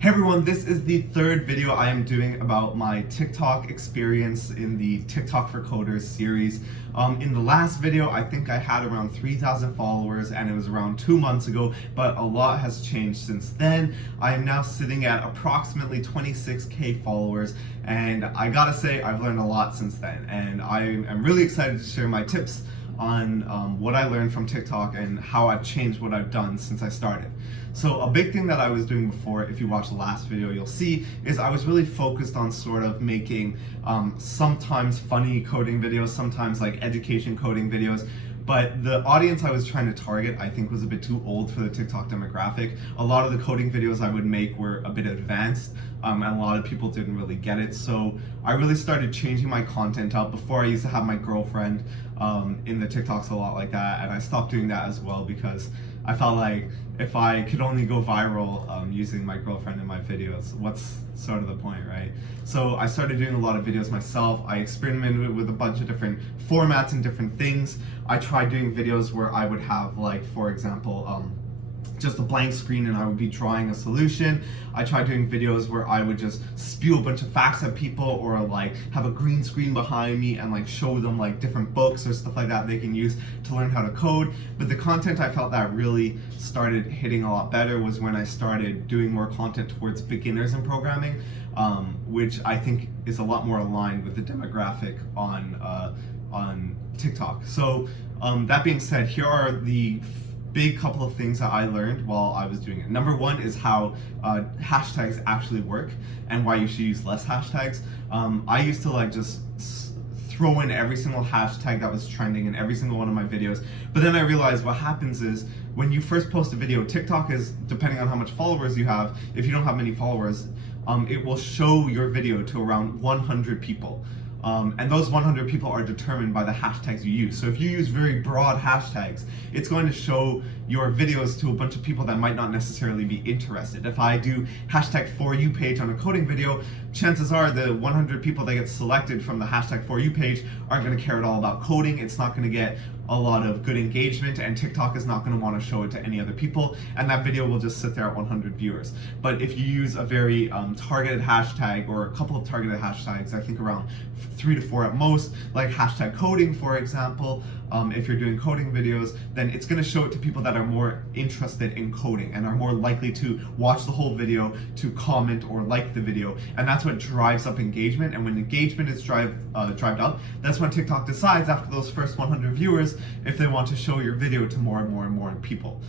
Hey everyone, this is the third video I am doing about my TikTok experience in the TikTok for Coders series. In the last video, I think I had around 3,000 followers and it was around 2 months ago, but a lot has changed since then. I am now sitting at approximately 26k followers, and I gotta say, I've learned a lot since then, and I am really excited to share my tips on what I learned from TikTok and how I've changed what I've done since I started. So a big thing that I was doing before, if you watch the last video, you'll see, is I was really focused on sort of making sometimes funny coding videos, sometimes like education coding videos. But the audience I was trying to target, I think, was a bit too old for the TikTok demographic. A lot of the coding videos I would make were a bit advanced, and a lot of people didn't really get it. So I really started changing my content up. Before, I used to have my girlfriend in the TikToks a lot like that, and I stopped doing that as well because I felt like if I could only go viral using my girlfriend in my videos, what's sort of the point, right? So I started doing a lot of videos myself. I experimented with a bunch of different formats and different things. I tried doing videos where I would have, like, for example, just a blank screen and I would be drawing a solution. I tried doing videos where I would just spew a bunch of facts at people, or like have a green screen behind me and like show them like different books or stuff like that they can use to learn how to code. But the content I felt that really started hitting a lot better was when I started doing more content towards beginners in programming, which I think is a lot more aligned with the demographic on TikTok. So that being said, here are the big couple of things that I learned while I was doing it. Number one is how hashtags actually work and why you should use less hashtags. I used to like just throw in every single hashtag that was trending in every single one of my videos, but then I realized what happens is when you first post a video, TikTok is, depending on how much followers you have, if you don't have many followers, it will show your video to around 100 people. And those 100 people are determined by the hashtags you use. So if you use very broad hashtags, it's going to show your videos to a bunch of people that might not necessarily be interested. If I do hashtag For You page on a coding video, chances are the 100 people that get selected from the hashtag For You page aren't going to care at all about coding. It's not going to get a lot of good engagement, and TikTok is not going to want to show it to any other people, and that video will just sit there at 100 viewers. But if you use a very targeted hashtag, or a couple of targeted hashtags, I think around 3 to 4 at most, like hashtag coding, for example, if you're doing coding videos, then it's going to show it to people that are more interested in coding and are more likely to watch the whole video, to comment or like the video, and that's what drives up engagement. And when engagement is driven up, that's when TikTok decides, after those first 100 viewers, if they want to show your video to more and more and more people.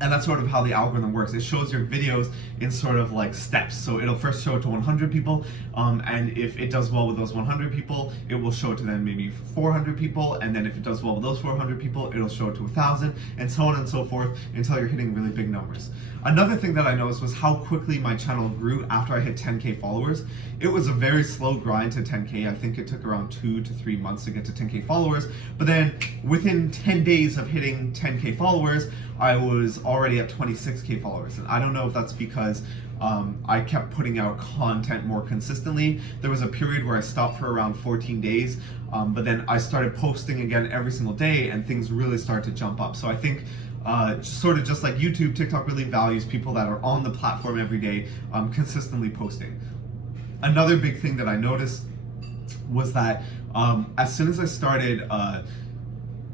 And that's sort of how the algorithm works. It shows your videos in sort of like steps. So it'll first show it to 100 people, and if it does well with those 100 people, it will show it to then maybe 400 people, and then if it does well with those 400 people, it'll show it to 1,000, and so on and so forth until you're hitting really big numbers. Another thing that I noticed was how quickly my channel grew after I hit 10k followers. It was a very slow grind to 10k. I think it took around 2 to 3 months to get to 10k followers, but then within 10 days of hitting 10k followers, I was already at 26k followers. And I don't know if that's because I kept putting out content more consistently. There was a period where I stopped for around 14 days, but then I started posting again every single day, and things really started to jump up. So I think sort of just like YouTube, TikTok really values people that are on the platform every day, consistently posting. Another big thing that I noticed was that as soon as I started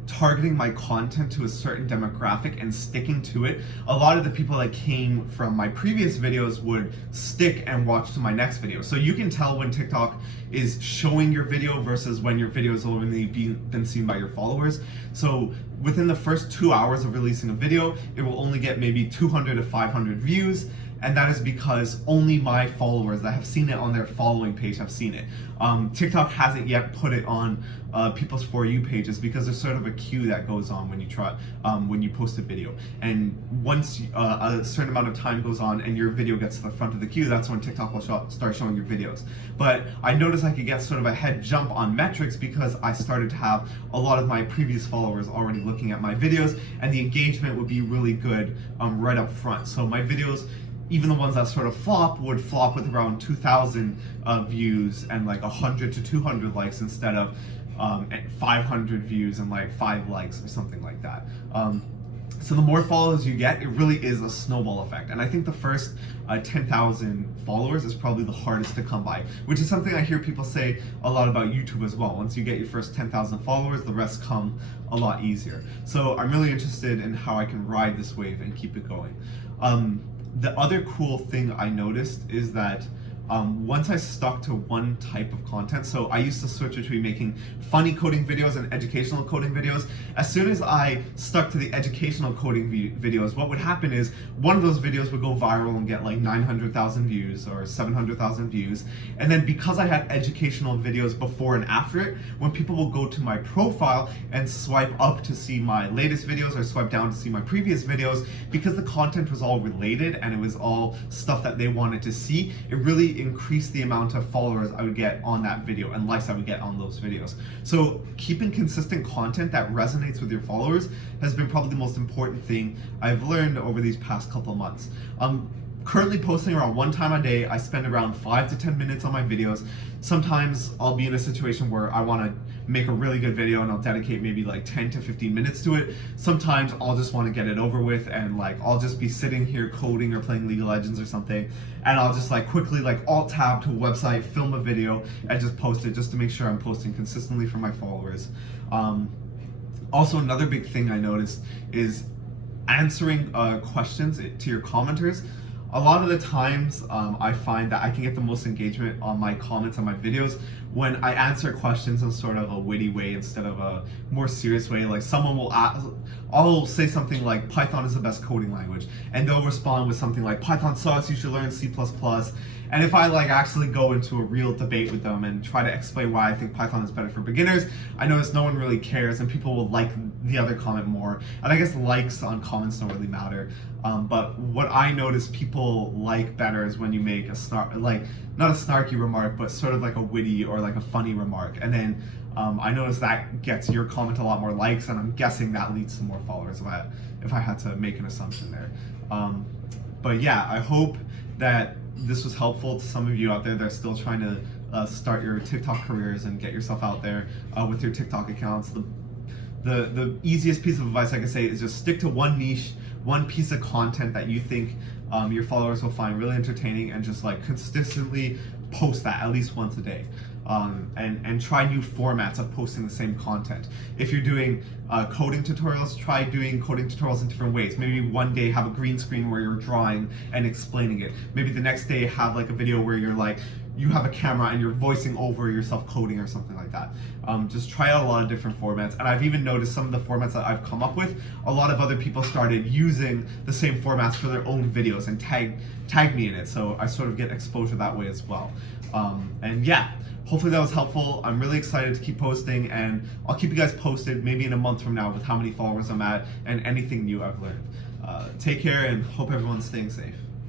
targeting my content to a certain demographic and sticking to it, a lot of the people that came from my previous videos would stick and watch to my next video. So you can tell when TikTok is showing your video versus when your video has only been seen by your followers. So within the first 2 hours of releasing a video, it will only get maybe 200 to 500 views, and that is because only my followers that have seen it on their following page have seen it. TikTok hasn't yet put it on people's For You pages because there's sort of a queue that goes on when you post a video. And once a certain amount of time goes on and your video gets to the front of the queue, that's when TikTok will start showing your videos. But I noticed I could get sort of a head jump on metrics because I started to have a lot of my previous followers already looking at my videos, and the engagement would be really good right up front. So my videos, even the ones that sort of flop, would flop with around 2,000 views and like 100 to 200 likes instead of 500 views and like 5 likes or something like that. So the more followers you get, it really is a snowball effect. And I think the first 10,000 followers is probably the hardest to come by, which is something I hear people say a lot about YouTube as well. Once you get your first 10,000 followers, the rest come a lot easier. So I'm really interested in how I can ride this wave and keep it going. The other cool thing I noticed is that once I stuck to one type of content, so I used to switch between making funny coding videos and educational coding videos. As soon as I stuck to the educational coding videos, what would happen is one of those videos would go viral and get like 900,000 views or 700,000 views. And then because I had educational videos before and after it, when people will go to my profile and swipe up to see my latest videos or swipe down to see my previous videos, because the content was all related and it was all stuff that they wanted to see, it really increase the amount of followers I would get on that video and likes I would get on those videos. So keeping consistent content that resonates with your followers has been probably the most important thing I've learned over these past couple of months. Currently posting around one time a day. I spend around 5 to 10 minutes on my videos. Sometimes I'll be in a situation where I want to make a really good video and I'll dedicate maybe like 10 to 15 minutes to it. Sometimes I'll just want to get it over with and like I'll just be sitting here coding or playing League of Legends or something, and I'll just like quickly like alt tab to a website, film a video, and just post it just to make sure I'm posting consistently for my followers. Also, another big thing I noticed is answering questions to your commenters. A lot of the times I find that I can get the most engagement on my comments on my videos when I answer questions in sort of a witty way instead of a more serious way. Like someone will I'll say something like Python is the best coding language, and they'll respond with something like Python sucks, you should learn C++. And if I like actually go into a real debate with them and try to explain why I think Python is better for beginners, I notice no one really cares and people will like the other comment more. And I guess likes on comments don't really matter. But what I notice people like better is when you make a not a snarky remark, but sort of like a witty or like a funny remark. And then I notice that gets your comment a lot more likes, and I'm guessing that leads to more followers if I had to make an assumption there. But yeah, I hope that this was helpful to some of you out there that are still trying to start your TikTok careers and get yourself out there with your TikTok accounts. The easiest piece of advice I can say is just stick to one niche, one piece of content that you think your followers will find really entertaining, and just like consistently post that at least once a day. And try new formats of posting the same content. If you're doing coding tutorials, try doing coding tutorials in different ways. Maybe one day have a green screen where you're drawing and explaining it. Maybe the next day have like a video where you're like, you have a camera and you're voicing over yourself coding or something like that. Just try out a lot of different formats. And I've even noticed some of the formats that I've come up with, a lot of other people started using the same formats for their own videos and tag me in it. So I sort of get exposure that way as well. And yeah, hopefully that was helpful. I'm really excited to keep posting, and I'll keep you guys posted maybe in a month from now with how many followers I'm at and anything new I've learned. Take care and hope everyone's staying safe.